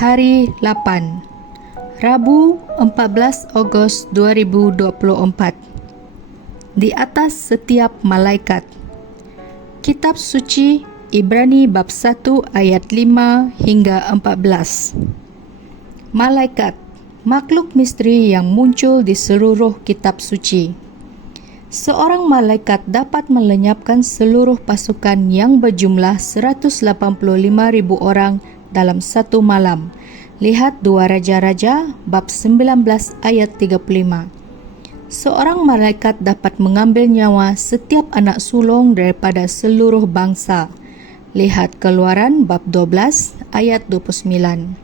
Hari 8, Rabu 14 Ogos 2024. Di atas setiap malaikat. Kitab suci Ibrani bab 1 ayat 5 hingga 14. Malaikat, makhluk misteri yang muncul di seluruh kitab suci. Seorang malaikat dapat melenyapkan seluruh pasukan yang berjumlah 185,000 orang dalam satu malam. Lihat 2 Raja-Raja bab 19 ayat 35. Seorang malaikat dapat mengambil nyawa setiap anak sulung daripada seluruh bangsa. Lihat Keluaran bab 12 ayat 29.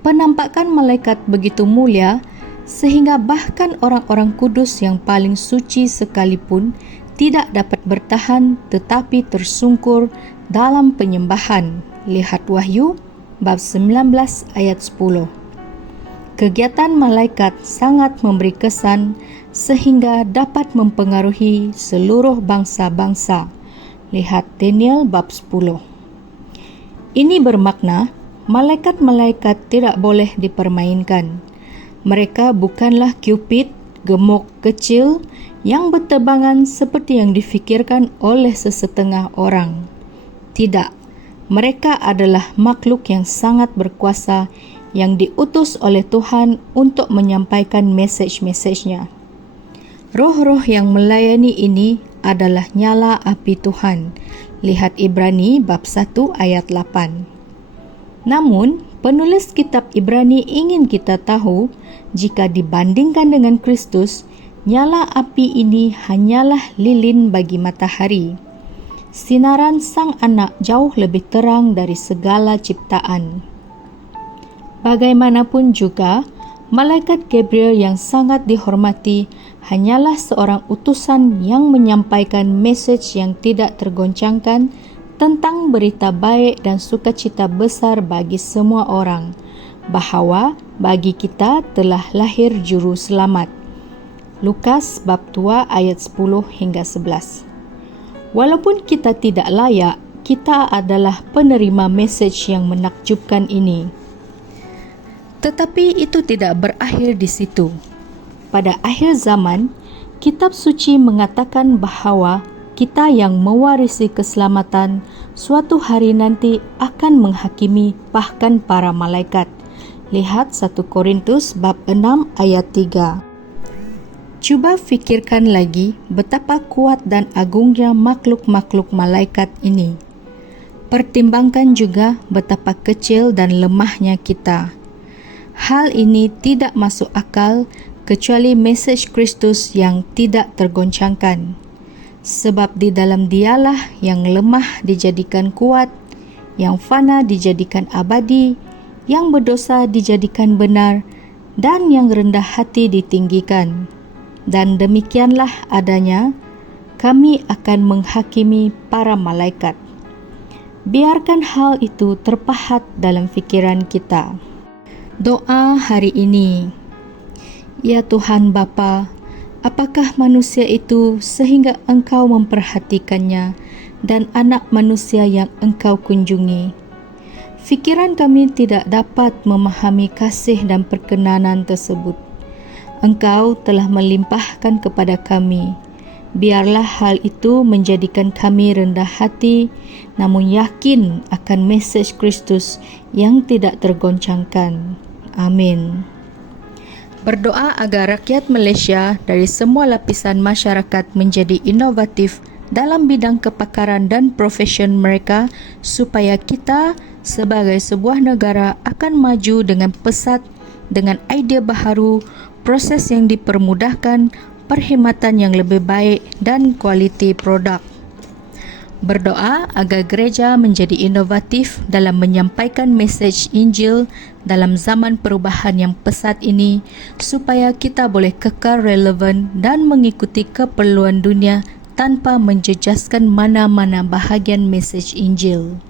Penampakan malaikat begitu mulia sehingga bahkan orang-orang kudus yang paling suci sekalipun tidak dapat bertahan tetapi tersungkur dalam penyembahan. Lihat Wahyu bab 19 ayat 10. Kegiatan malaikat sangat memberi kesan sehingga dapat mempengaruhi seluruh bangsa-bangsa. Lihat Daniel bab 10. Ini bermakna malaikat-malaikat tidak boleh dipermainkan. Mereka bukanlah Cupid, gemuk kecil yang berterbangan seperti yang difikirkan oleh sesetengah orang. Tidak, mereka adalah makhluk yang sangat berkuasa yang diutus oleh Tuhan untuk menyampaikan mesej-mesejnya. Roh-roh yang melayani ini adalah nyala api Tuhan. Lihat Ibrani bab 1 ayat 8. Namun, penulis kitab Ibrani ingin kita tahu, jika dibandingkan dengan Kristus, nyala api ini hanyalah lilin bagi matahari. Sinaran Sang Anak jauh lebih terang dari segala ciptaan. Bagaimanapun juga, malaikat Gabriel yang sangat dihormati hanyalah seorang utusan yang menyampaikan mesej yang tidak tergoncangkan tentang berita baik dan sukacita besar bagi semua orang, bahawa bagi kita telah lahir juru selamat. Lukas bab 2 ayat 10 hingga 11. Walaupun kita tidak layak, kita adalah penerima mesej yang menakjubkan ini. Tetapi itu tidak berakhir di situ. Pada akhir zaman, kitab suci mengatakan bahawa kita yang mewarisi keselamatan suatu hari nanti akan menghakimi bahkan para malaikat. Lihat 1 Korintus bab 6 ayat 3. Cuba fikirkan lagi betapa kuat dan agungnya makhluk-makhluk malaikat ini. Pertimbangkan juga betapa kecil dan lemahnya kita. Hal ini tidak masuk akal kecuali mesej Kristus yang tidak tergoncangkan. Sebab di dalam Dialah yang lemah dijadikan kuat, yang fana dijadikan abadi, yang berdosa dijadikan benar, dan yang rendah hati ditinggikan. Dan demikianlah adanya, kami akan menghakimi para malaikat. Biarkan hal itu terpahat dalam fikiran kita. Doa hari ini. Ya Tuhan Bapa, apakah manusia itu sehingga Engkau memperhatikannya dan anak manusia yang Engkau kunjungi? Fikiran kami tidak dapat memahami kasih dan perkenanan tersebut. Engkau telah melimpahkan kepada kami. Biarlah hal itu menjadikan kami rendah hati, namun yakin akan mesej Kristus yang tidak tergoncangkan. Amin. Berdoa agar rakyat Malaysia dari semua lapisan masyarakat menjadi inovatif dalam bidang kepakaran dan profesion mereka supaya kita sebagai sebuah negara akan maju dengan pesat dengan idea baharu, proses yang dipermudahkan, perkhidmatan yang lebih baik dan kualiti produk. Berdoa agar gereja menjadi inovatif dalam menyampaikan mesej Injil dalam zaman perubahan yang pesat ini supaya kita boleh kekal relevan dan mengikuti keperluan dunia tanpa menjejaskan mana-mana bahagian mesej Injil.